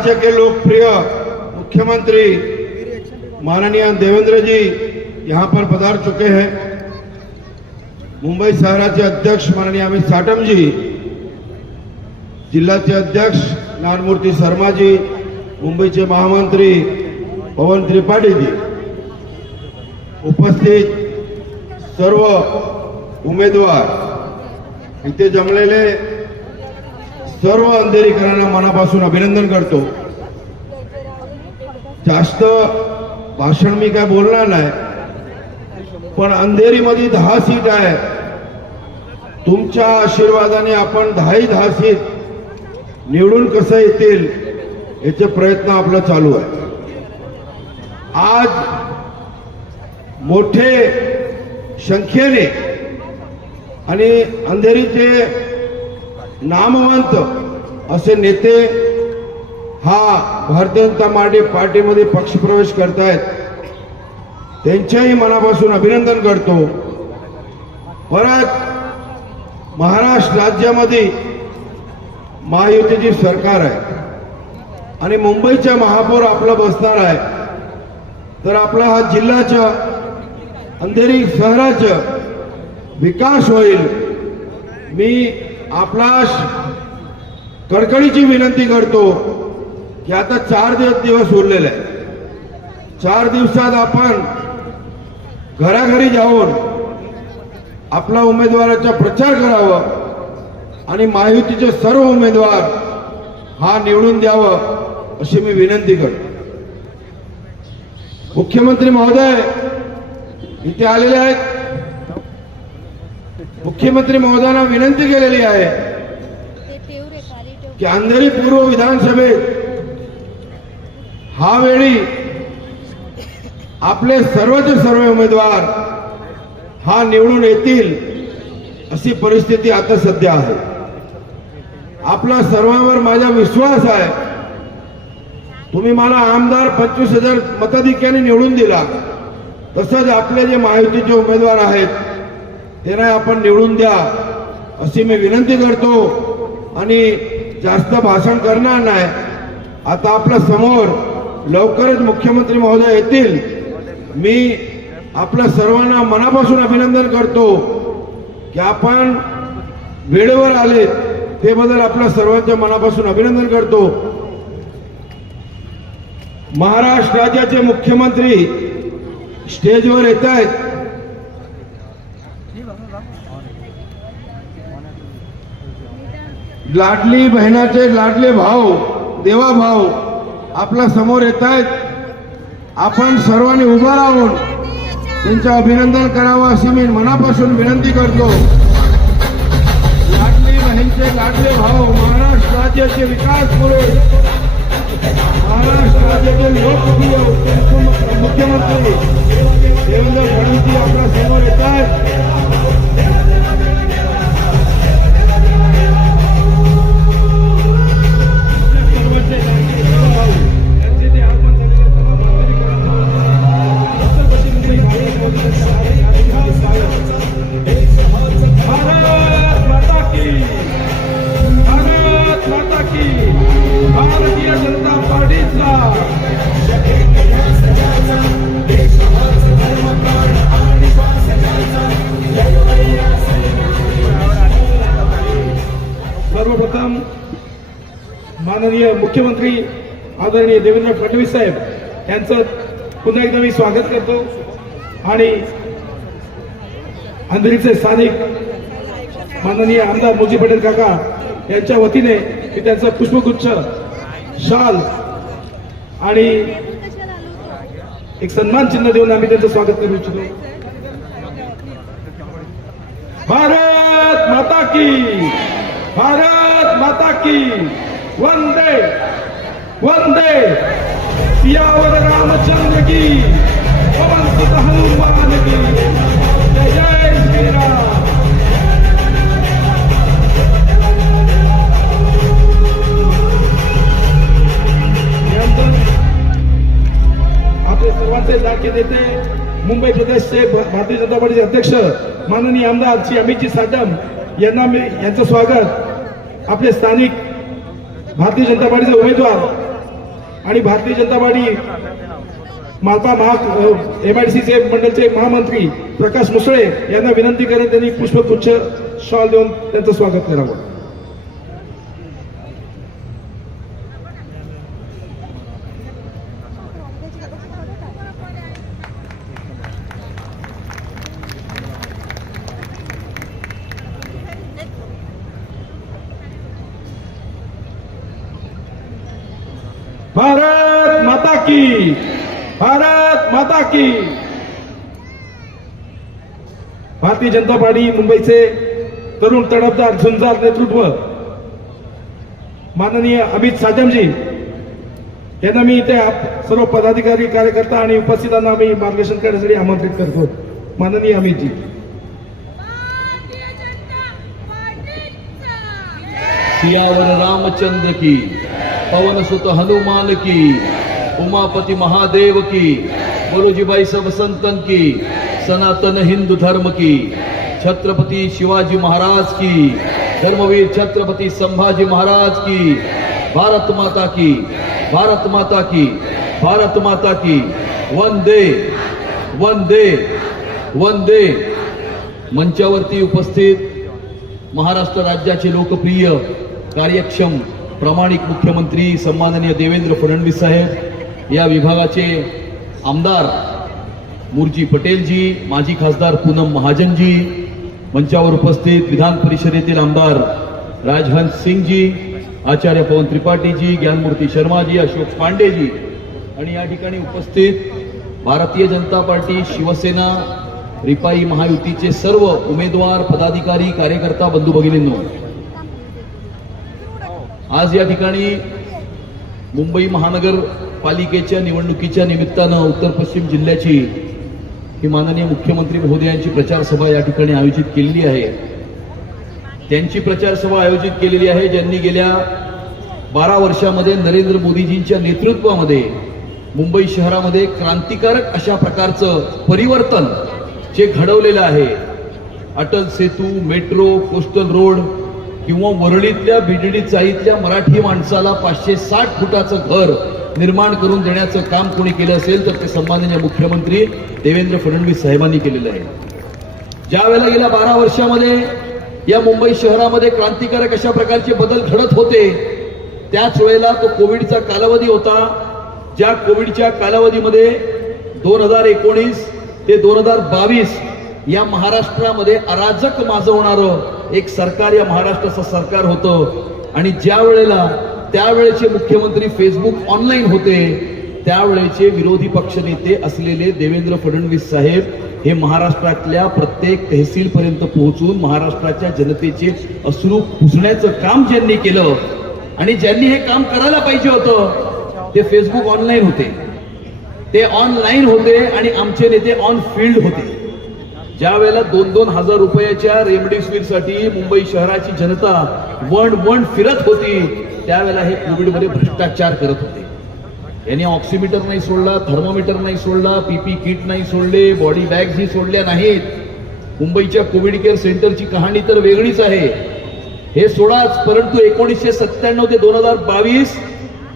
महाराष्ट्र के लोकप्रिय मुख्यमंत्री माननीय देवेंद्र जी यहाँ पर पधार चुके हैं। मुंबई शहराचे अध्यक्ष माननीय अमित साटम जी, जिल्ह्याचे अध्यक्ष नारायणमूर्ती शर्मा जी, मुंबईचे महामंत्री पवन त्रिपाठी जी, उपस्थित सर्व उमेदवार, इथे जमलेले सर्व अंधेरीकरांना मनापासून अभिनंदन करतो। जास्त भाषण मी काय बोलणार नाही, पण अंधेरीमध्ये 10 सीट आहे। तुमच्या आशीर्वादाने आपण 10 सीट निवडून कसं येतील याचे प्रयत्न आपला चालू आहे। आज मोठे संख्येने आणि अंधेरीचे नामवंत असे नेते हा भारतीय जनता पार्टीमध्ये पक्षप्रवेश करतायत, त्यांच्याही मनापासून अभिनंदन करतो। परत महाराष्ट्र राज्यामध्ये महायुतीची सरकार आहे आणि मुंबईचा महापौर आपला बसणार आहे, तर आपला हा जिल्ह्याचा अंधेरी शहराचा विकास होईल। मी आपणास कडकडीची विनंती करतो की आता 4 दिवस उरलेले आहेत। 4 दिवसात आपण घराघरी जाऊन आपला उमेदवाराचा प्रचार करावा आणि महायुतीचे सर्व उमेदवार हा निवडून द्यावं अशी मी विनंती करतो। मुख्यमंत्री महोदय इथे आलेले आहेत। मुख्यमंत्री महोदयांना विनंती केलेली आहे की अंधेरी पूर्व विधानसभेत हा वेळी आपले सर्वचे सर्व उमेदवार हा निवडून येतील अशी परिस्थिती आता सध्या आहे। आपला सर्वांवर माझा विश्वास आहे। तुम्ही मला आमदार 25,000 मताधिक्याने निवडून दिला, तसंच आपले जे महायुतीचे उमेदवार आहेत त्यांना आपण निवडून द्या अशी मी विनंती करतो आणि जास्त भाषण करणार नाही। आता आपल्या समोर लवकरच मुख्यमंत्री महोदय येतील। मी आपल्या सर्वांना मनापासून अभिनंदन करतो की आपण वेळेवर आले, ते बद्दल आपल्या सर्वांच्या मनापासून अभिनंदन करतो। महाराष्ट्र राज्याचे मुख्यमंत्री स्टेजवर येत आहेत। लाडली बहिणाचे लाडले भाऊ, देवा भाऊ आपल्या समोर येत आहेत। आपण सर्वांनी उभा राहून त्यांचं अभिनंदन करावं अशी मी मनापासून विनंती करतो। लाडली बहिणीचे लाडले भाऊ, महाराष्ट्र राज्याचे विकास पुरुष, महाराष्ट्र राज्याचे लोकप्रिय मुख्यमंत्री देवेंद्र फडणवीस आपल्या समोर येत आहेत। भारतीय जनता पार्टीचा सर्वप्रथम माननीय मुख्यमंत्री आदरणीय देवेंद्र फडणवीस साहेब यांचं पुन्हा एकदा मी स्वागत करतो आणि अंधेरीचे स्थानिक माननीय आमदार मोजी पटेल काका यांच्या वतीने मी त्यांचा पुष्पगुच्छ, शाल आणि एक सन्मान चिन्ह देऊन आम्ही त्यांचं स्वागत करू इच्छितो। भारत माता की, भारत माता की, वंदे वंदे, सियावर रामचंद्र की, पवन सुत हनुमान की, जय जय श्री राम। आपले सर्वांचे लाडके नेते, मुंबई प्रदेशचे भारतीय जनता पार्टीचे अध्यक्ष माननीय आमदार श्री अमितजी साटम यांना यांचं स्वागत। आपले स्थानिक भारतीय जनता पार्टीचे उमेदवार आणि भारतीय जनता पार्टी मालपा MIDCचे मंडळचे महामंत्री प्रकाश मुसळे यांना विनंती करत त्यांनी पुष्पगुच्छ शॉल देऊन त्यांचं स्वागत करावं. भारत माता की, भारत माता की. भारतीय जनता पार्टी मुंबईचे तरुण तडफदार झुंजार नेतृत्व माननीय अमित साजमजी यांना मी इथे सर्व पदाधिकारी कार्यकर्ता आणि उपस्थितांना मी मार्गदर्शन करण्यासाठी आमंत्रित करतो. माननीय अमितजी. सियावर रामचंद्र की, पवन सुत हनुमान की, उमापति महादेव की, गुरुजीबाई सब संतन की, सनातन हिंदू धर्म की, छत्रपति शिवाजी महाराज की, धर्मवीर छत्रपति संभाजी महाराज की, भारत माता की, भारत माता की, भारत माता की. वंदे वंदे वंदे. मंचावरती उपस्थित महाराष्ट्र राज्याचे लोकप्रिय कार्यक्षम प्रामाणिक मुख्यमंत्री सन्माननीय देवेंद्र फडणवीस साहेब, या विभागाचे आमदार मुरजी पटेलजी, माजी खासदार पूनम महाजनजी, मंचावर उपस्थित विधान परिषदेतील आमदार राजहंस सिंगजी, आचार्य पवन त्रिपाठीजी, ज्ञानमूर्ती शर्माजी, अशोक पांडेजी आणि या ठिकाणी उपस्थित भारतीय जनता पार्टी, शिवसेना, रिपाई महायुतीचे सर्व उमेदवार, पदाधिकारी, कार्यकर्ता, बंधू भगिनींनो, आज या ठिकाणी मुंबई महानगरपालिकेच्या निवडणुकीच्या निमित्तानं उत्तर पश्चिम जिल्ह्याची ही माननीय मुख्यमंत्री महोदयांची प्रचार सभा या ठिकाणी आयोजित केलेली आहे. त्यांची प्रचार सभा आयोजित केलेली आहे ज्यांनी गेल्या 12 वर्षामध्ये नरेंद्र मोदीजींच्या नेतृत्वामध्ये मुंबई शहरामध्ये क्रांतिकारक अशा प्रकारचं परिवर्तन जे घडवलेलं आहे. Atal Setu, metro, coastal road किंवा वरळीतल्या बीडडी चाळीतल्या मराठी माणसाला 560 फुटाचं घर निर्माण करून देण्याचं काम कोणी केलं असेल तर ते सन्माननीय मुख्यमंत्री देवेंद्र फडणवीस साहेबांनी केलेलं आहे. ज्या वेळेला गेल्या 12 वर्षामध्ये या मुंबई शहरामध्ये क्रांतिकारक अशा प्रकारचे बदल घडत होते, त्याच वेळेला तो कोविडचा कालावधी होता. ज्या कोविडच्या कालावधीमध्ये 2019 ते 2022 या महाराष्ट्रामध्ये अराजक माजवणारं एक सरकार या महाराष्ट्राचं सरकार होतं. आणि ज्या वेळेला त्यावेळेचे मुख्यमंत्री फेसबुक ऑनलाईन होते, त्यावेळेचे विरोधी पक्षनेते असलेले देवेंद्र फडणवीस साहेब हे महाराष्ट्रातल्या प्रत्येक तहसीलपर्यंत पोहोचून महाराष्ट्राच्या जनतेचे अश्रू पुसण्याचं काम ज्यांनी केलं आणि ज्यांनी हे काम करायला पाहिजे होतं ते फेसबुक ऑनलाईन होते, ते ऑनलाईन होते आणि आमचे नेते ऑन फील्ड होते. ज्या वेळेला 2-2 हजार रुपयाच्या रेमडेसिवीरसाठी मुंबई शहराची जनता वण फिरत होती, त्यावेळेला हे कोविडमध्ये भ्रष्टाचार करत होते. यांनी ऑक्सिमीटर नाही सोडला, थर्मोमीटर नाही सोडला, PP किट नाही सोडले, बॉडी बॅग्सही सोडल्या नाहीत. मुंबईच्या कोविड केअर सेंटरची कहाणी तर वेगळीच आहे, हे सोडाच. परंतु 1997 ते 2022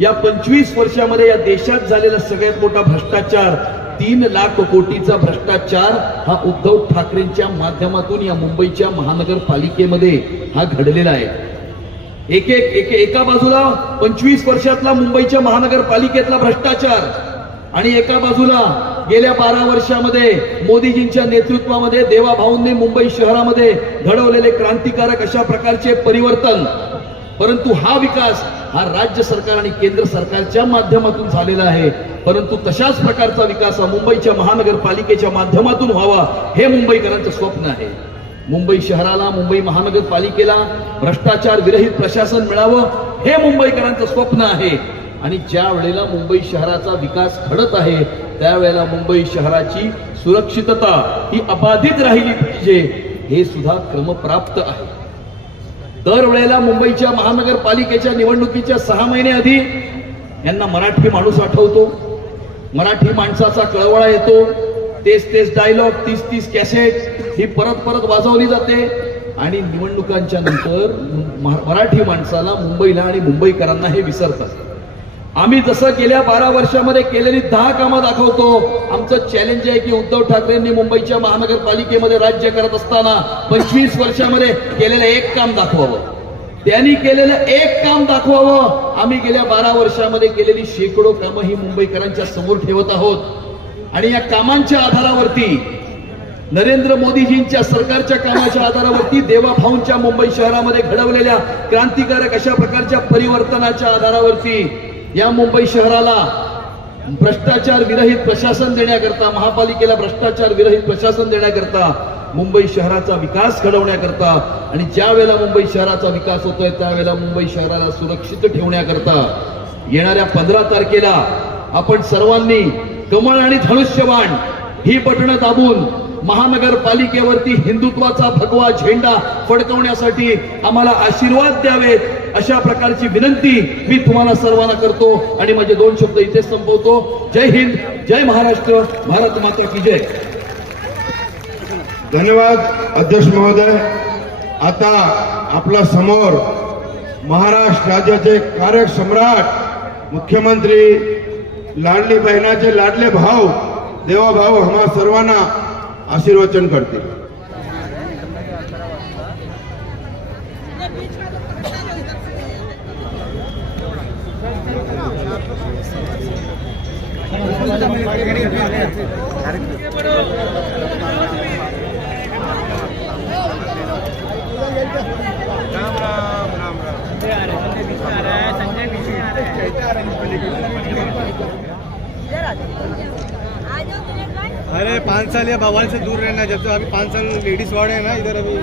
या 25 वर्षामध्ये या देशात झालेला सगळ्यात मोठा भ्रष्टाचार, 3 लाख कोटीचा भ्रष्टाचार हा उद्धव ठाकरेंच्या माध्यमातून या मुंबईच्या महानगरपालिकेमध्ये हा घडलेला आहे. एका बाजूला 25 वर्षातला मुंबईच्या महानगरपालिकेतला भ्रष्टाचार आणि एका बाजूला गेल्या 12 वर्षामध्ये मोदीजींच्या नेतृत्वामध्ये देवाभाऊंनी मुंबई शहरामध्ये घडवलेले क्रांतिकारक अशा प्रकारचे परिवर्तन. परंतु हा विकास हा राज्य सरकार आणि केंद्र सरकारच्या माध्यमातून झालेला आहे. परंतु तशाच प्रकारचा विकास हा मुंबईच्या महानगरपालिकेच्या माध्यमातून व्हावा हे मुंबईकरांचं स्वप्न आहे. मुंबई शहराला, मुंबई महानगरपालिकेला भ्रष्टाचार विरहित प्रशासन मिळावं हे मुंबईकरांचं स्वप्न आहे. आणि ज्या वेळेला मुंबई शहराचा विकास घडत आहे त्यावेळेला मुंबई शहराची सुरक्षितता ही अबाधित राहिली पाहिजे हे सुद्धा क्रमप्राप्त आहे. दरवेळेला मुंबईच्या महानगरपालिकेच्या निवडणुकीच्या 6 महिने आधी यांना मराठी माणूस आठवतो, मराठी माणसाचा कळवळा येतो, तेच डायलॉग, 30 कॅसेट ही परत वाजवली जाते आणि निवडणुकांच्या नंतर मराठी माणसाला, मुंबईला आणि मुंबईकरांना हे विसरतात. आम्ही जसं गेल्या 12 वर्षामध्ये केलेली 10 कामं दाखवतो. आमचं चॅलेंज आहे की उद्धव ठाकरेंनी मुंबईच्या महानगरपालिकेमध्ये राज्य करत असताना 25 वर्षामध्ये केलेलं एक काम दाखवावं. त्यांनी केलेलं एक काम दाखवावं. आम्ही गेल्या 12 वर्षामध्ये केलेली शेकडो कामं ही मुंबईकरांच्या समोर ठेवत आहोत. आणि या कामांच्या आधारावरती, नरेंद्र मोदीजींच्या सरकारच्या कामाच्या आधारावरती, देवाभाऊंच्या मुंबई शहरामध्ये घडवलेल्या क्रांतिकारक अशा प्रकारच्या परिवर्तनाच्या आधारावरती या मुंबई शहराला भ्रष्टाचार विरहित प्रशासन देण्याकरता, महापालिकेला भ्रष्टाचार विरहित प्रशासन देण्याकरता, मुंबई शहराचा विकास घडवण्याकरता आणि ज्या वेळेला मुंबई शहराचा विकास होतोय त्यावेळेला मुंबई शहराला सुरक्षित ठेवण्याकरता येणाऱ्या 15 तारखेला आपण सर्वांनी कमळ आणि धनुष्यबाण ही बटणं दाबून महानगरपालिकेवरती हिंदुत्वाचा भगवा झेंडा फडकवण्यासाठी आम्हाला आशीर्वाद द्यावेत, अशा प्रकारची विनंती मी तुम्हाला सर्वांना करतो आणि माझे 2 शब्द इथेच संपवतो. जय हिंद, जय महाराष्ट्र, भारत माता की जय. धन्यवाद अध्यक्ष महोदय. आता आपल्या समोर महाराष्ट्र राज्याचे कार्यसम्राट मुख्यमंत्री, लाडली बहिणाचे लाडले भाऊ देवाभाऊ आम्हा सर्वांना आशीर्वचन करतील. अरे 5 साल या भगवान से दूर रहना. जब से अभी 5 साल लेडीज वार्ड है ना इधर अभी.